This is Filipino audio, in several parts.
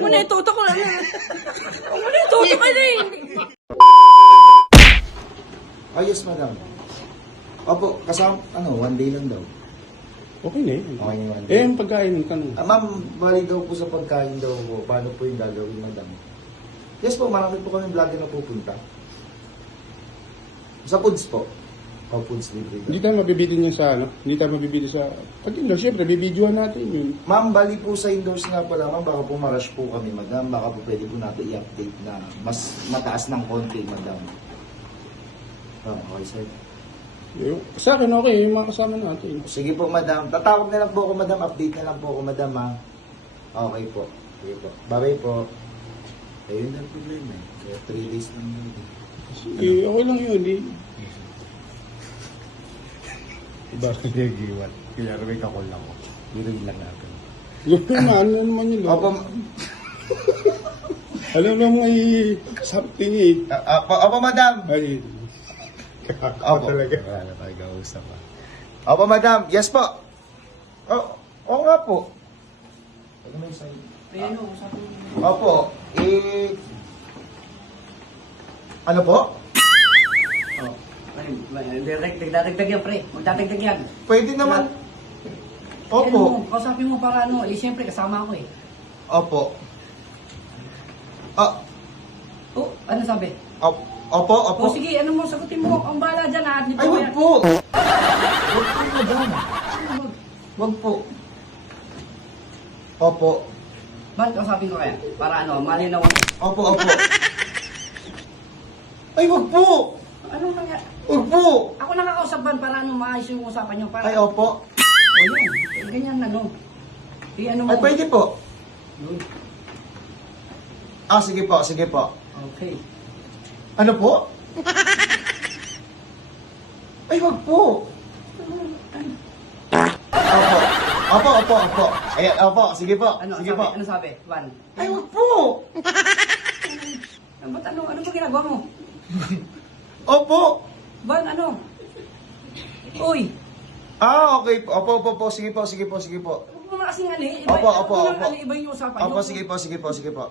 Muna ituto ko lang. Muna ituto ka na eh. Ayos, madam. Opo, kasama, one day lang daw. Okay na eh. Okay na one day. Eh, yung pagkain ng tanong. Ma'am, bali daw po sa pagkain daw po. Paano po yung gagawin, madam? Yes po, marami po kami vlogger na pupunta. Sa foods po. O, foods libre Hindi daw. tayo mabibitin niya sa ano. Hindi tayo mabibitin sa... Pag yun, syempre, bibidyoan natin yun. Ma'am, bali po sa indoors nga pala, ma'am, baka po ma-rush po kami, madam. Baka po pwede po natin i-update na mas mataas ng konti, madam. Okay, sir. Sa akin, okay. Yung mga kasama natin. Sige po, madam. Tatawag na lang po ako, madam. Update na lang po ako, madam, ha? Okay po. Sige po. Bye-bye po. Ayun ang problema eh. Kaya 3 days lang yun. Sige, okay lang yun. Eh. Bakit nag-iwan? Kaya may kakul ako. Biruin lang natin. Yun naman, ano naman yun. Opo, Alam mo may something eh. opo, madam. Ay, Opo. Talaga. Wala tayo kausap ah. Opo, madam. Yes po. Oo nga po. Ano may sign? Ayun o, sabi mo. Opo. Ano po? Oh. Dagdag yan, pre. Magdadagdag yan. Pwede naman. Ano Opo. mo, kausapin mo para ano, eh, siyempre kasama ako eh. Opo. Oh, ano sabi? Opo, opo. O sige, ano mo, sagutin mo. Ang bala dyan ha. Dito Ay, ko wag yan. po. Wag po, madam. Wag po. Opo. Bakit kausapin ko kaya? Para ano, malinaw. Opo, opo. Ay, wag po. Ano kaya? Wag po. Ako nakakausapan para ano, maayos yung usapan nyo. Para, Ay, opo. O yan, eh, ganyan ano. Eh, ano mo? Ay, pwede po. Yun. Sige po, sige po. Okay. Ano po? Ay, wag po. Opo. Opo, opo, opo. Ayan, opo, sige po. Ano Sige sabi? po. Ano sabi? Juan. Ay, wag po. Ba't ano? Ano ba ginagawa mo? Opo. Juan, ano? Uy! Okay po. Opo, opo, opo. Sige po, sige po, sige po. Huwag mo na kasing ali. Opo, opo, opo. Iba yung usapan Opo, nyo. sige po, sige po, sige po.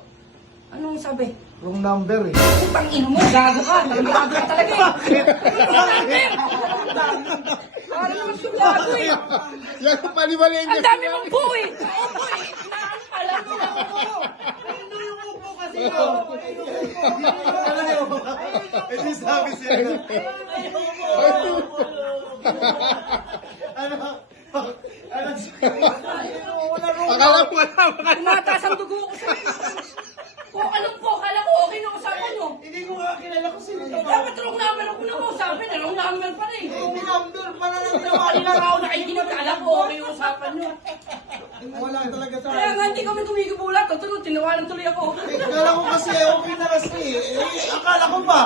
Anong sabi? Wrong number eh. Putang ina mo, gago ka. Gago ka talaga eh. Ano naman yung gago eh. yan ang paliwalay Ang dami mong po eh. Oo po eh. Alam mo lang po. Ano yung upo kasi? Hindi sabi siya. Akala ko wala. Tumataas ang dugo ko sa kung alam ko, akala ko okay na usapan nyo. Hindi ko nga kilala ko sino ito. Dapat wrong number ako na usapin. Wrong number pa rin. Wrong number pa na lang. Tinawali lang ako nakikinig. Alam ko okay yung usapan nyo. Wala talaga sa Kaya nga hindi kami gumigibulat. Tutulog, tinawalan tuloy ako. Akala ko kasi okay na kasi akala ko pa.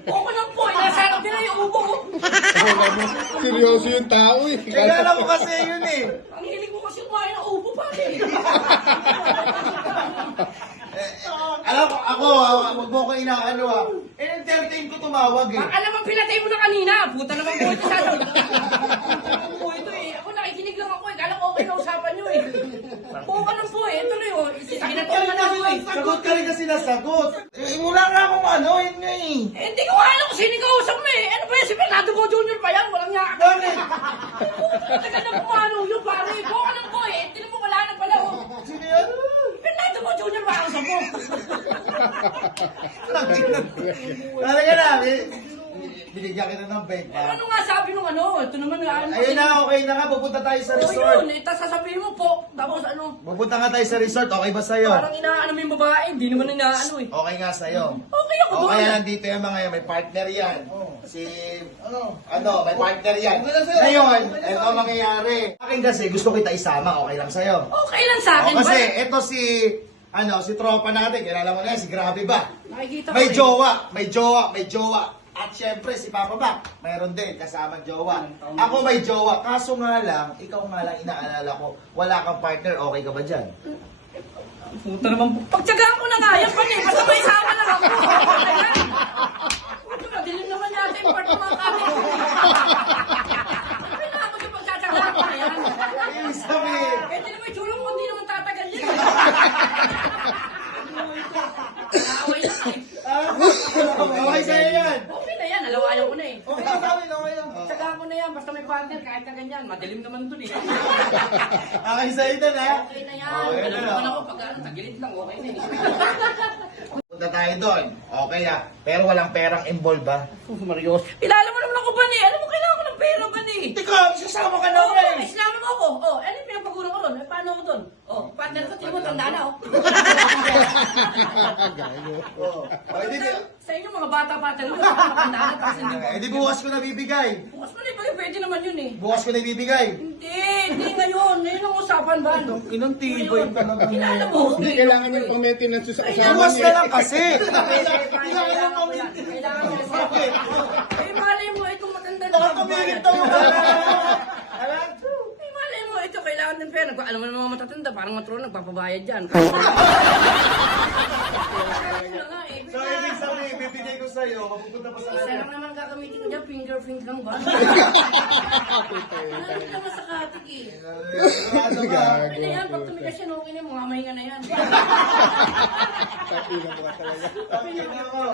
Okay lang po. Nasarap nila yung ubo ko. Seryoso yung tao eh. Akala ko kasi yun eh. Ang hilig mo kasi kumain ng ubo pa eh. Alam ko, wag mo ko inaano entertain ko tumawag eh. Alam mo, pinatay mo na kanina. Puta naman po ito sa ano. Po ito eh. Ako nakikinig lang ako eh. Kala ko okay na usapan nyo eh. Po ka lang po eh. Ito na yun. Pinatay na ako eh. Sagot ka rin kasi nasagot. Wala nga akong yun nga eh. Eh, hindi ko alam kung sino kausap mo eh. Ano ba yan? Si Fernando Bo Jr. pa yan? Walang nga. Bakit? Tagal na kumano yun pare. Po ka lang po eh. Tinan mo wala na pala oh. Sino yan? Fernando Bo Jr. ba ang mo? Talaga na. Binigyan kita ng bake pa. Ano nga sabi nung ano? Ito naman nga. Ano, Ayun na, okay na nga. Pupunta tayo sa Oh, resort. yun. Tapos sasabihin mo po. Tapos ano? Pupunta nga tayo sa resort. Okay ba sa'yo? Parang inaano mo yung babae. Hindi naman inaano eh. Okay nga sa'yo. Okay ako O doon. kaya nandito yung mga yan, may partner yan. Si, may partner yan. Ngayon, ito ang mangyayari. Akin kasi, gusto kita isama, okay lang sa'yo. Okay lang sa O akin. kasi, ba? ito si tropa natin, kilala mo na yan, si Grabe ba? Nakikita ko May eh. jowa, may jowa. At syempre, si Papa Mac, mayroon din, kasama jowa. Ako may jowa, kaso nga lang, ikaw nga lang inaalala ko, wala kang partner, okay ka ba dyan? Puta naman. Pagtsagaan ko na nga yan, pati. Basta may sama lang ako. Ito na, dilim naman natin yung part ng mga kapit. Kailangan ko yung pagtsatsagaan ko na yan. Ibig sabihin, Eh, di naman yung tulong mo, hindi naman tatagal yan. partner, kahit na ganyan, madilim naman dun eh. Okay sa'yo doon, ha? Okay na yan. Okay na, Alam no? naman ako, pag ano, tagilid lang, okay na eh. Punta tayo doon. Okay, ha? Pero walang perang involved, ba? Marios. Kilala mo naman ako ba ni? Alam mo, kailangan ko ng pera ba ni? Teka, isasama ka na, Oo, eh. islama mo ako. Oh, ano yung pinapaguro ko doon? Eh, paano ako doon? Oh, partner ko, tingnan mo, tanda na, oh. Oh. Ay, di, Sa inyo, mga bata-bata nyo, tanda na, tapos hindi mo. di bukas ko nabibigay. Bukas mo na ibalik, pwede naman yun eh. Bukas ko nabibigay. Hindi ngayon. Ngayon ang usapan ba? Inong tibay talaga. Kilala mo. Hindi, kailangan yung pang-maintenance sa kasama Bukas niya. na lang kasi. Kailangan mo yan. Kailangan mo yan. Eh, malay mo, itong matanda na Nakakamilit to. Alam? Eh, malay mo, ito, kailangan ng pera. Alam mo naman mga matatanda, parang matro nagpapabayad dyan. So, ibig sabihin, bibigay ko sa'yo, mapupunta pa sa Isa akin. lang naman gagamitin ko dyan, fingerprint lang ba? Ano naman sa katik eh. Sigurado ka. Okay na yan, pag tumigas yan, okay na yan, mga mahinga na yan.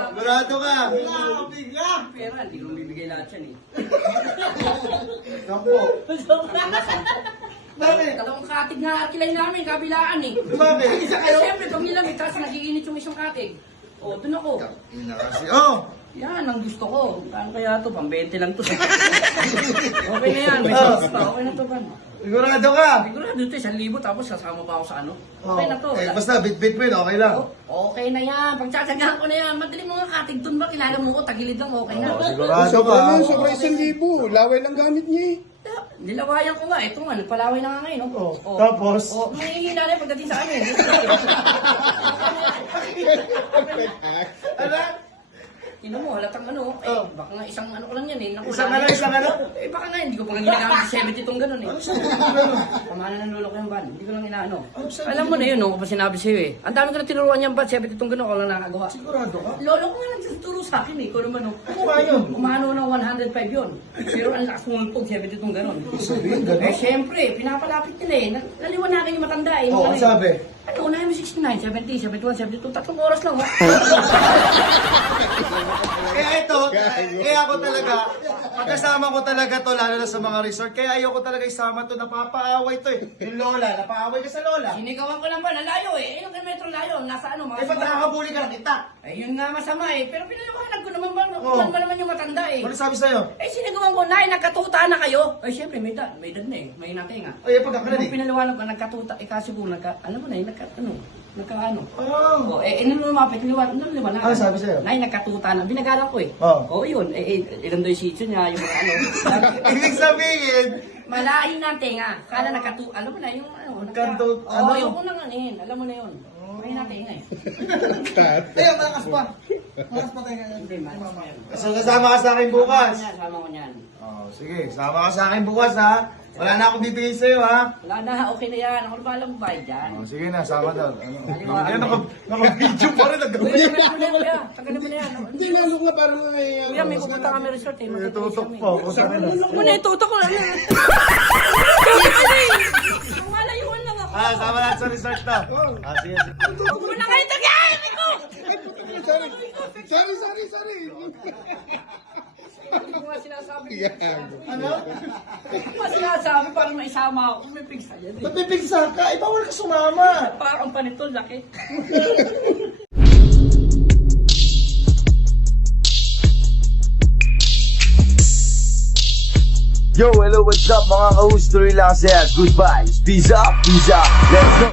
Sigurado ka. Bigla. Pera, hindi ko bibigay lahat yan eh. Kampo. Bakit? Dalawang katig na kilay namin, kabilaan eh. Bakit? Isa Kaya siyempre, pag nilamig, tapos nagiinit yung isang katig. O, dun ako. Ina kasi. Oh! Yan, ang gusto ko. Ano kaya to? Pang 20 lang to. Okay na yan, may sauce pa. Okay na to ba? Sigurado ka. Siguro dito 1,000 tapos kasama pa ako sa ano. Okay na to. Eh, basta bit-bit mo yun, okay lang. Oh, okay na yan. Pagtsatsagaan ko na yan. Madali mo nga katig dun ba? Kilala mo ko, tagilid lang. Okay na. Sigurado Sobra ka. na, sobra 1,000. Laway lang gamit niya eh. Nilawayan ko nga. Ito nga, nagpalaway na nga ngayon. No? Oh. Tapos? Oh, mahihina na yung pagdating sa amin. Ano? Ino mo, halatang ano. Eh, baka nga isang ano ko lang yan eh. Naku, Isang lagi- ano, isang ano? Eh, baka nga, hindi ko pa nga ginagamit sa 70 itong gano'n eh. Pamana ng lolo ko yung van. Hindi ko lang inaano. Alam mo na yun, no? Kung sinabi sa'yo eh. Ang dami ko na tinuruan yung van, 70 itong gano'n, ako lang nakagawa. Sigurado ka? Lolo ko nga nagtuturo sa akin eh. Ikaw naman, no? Mukha yun. Umano ng 105 yun. Pero ang lakas mulpog, 70 itong gano'n. Sabihin, gano'n? Eh, syempre, pinapalapit nila eh. Naliwanagan yung matanda eh. Oo, Ano ang eh. sabi. Ano, unahin mo 69, 70, 71, 72, 3 oras lang, ha? Kaya ito, kaya ako talaga, pagkasama ko talaga to, lalo na sa mga resort, kaya ayoko talaga isama to, napapaaway to eh. Yung lola, napaaway ka sa lola. Sinigawan ko lang ba? Nalayo eh. Ilang kilometro layo? Nasa ano? Eh, ba't nakakabuli ka lang kita? Eh, yun nga masama eh. Pero pinaliwanag ko naman ba? Oo. Nakukuhan ba naman yung matanda eh? Ano sabi sa'yo? Eh, sinigawan ko, Nay, nagkatuta na kayo. Eh, syempre, may edad na eh. May natinga. Ay, pagkakalan Nung eh. pinaliwanag ko, nagkatuta. Eh, kasi kung alam mo na eh, nagka-ano. Oh. Oh, nung lumapit, niliwanag. Ano sabi sa'yo? Nay, nagkatuta na. Binagalan ko eh. Oo. Oh, yun. Ilan doon yung sitio niya, yung mga ano. Ibig sabihin, Malayo na ang tenga. Kala alam mo na yung ano. Kanto, ano? ano? Yung unang anin. Alam mo na yun. May natinga eh. ayun, malakas pa. Malakas pa tayo. Hindi, malas mo yun. So, kasama ka sa akin bukas. Sama ko niyan. Oh, sige, sama ka sa akin bukas ha. Wala na akong bibigay sa'yo ha. Wala na, okay na yan. Ako na ba alam bayad dyan? Oh, sige na, sama daw. Ano? Ayun, naka-video pa rin. Tagalin mo na yan. Hindi, lalo nga parang Kuya, may pupunta kami resort eh. Tutok po. Tutok na. Huwag mo na, itutok ko lang. Malayuan lang ako. Ah, sama natin sa resort na. Ah, sige. Huwag mo na kayo tagay! Ko! Sorry. Hindi ko nga sinasabi. Ano? Hindi ko nga sinasabi para maisama ako. May pigsa yan eh. Ba't pipigsa ka? Eh, bawal ka sumama. Parang panito, laki. Yo, hello, what's up mga ka-host? Tuloy lang sa'yo. Goodbye. Peace up. Let's go.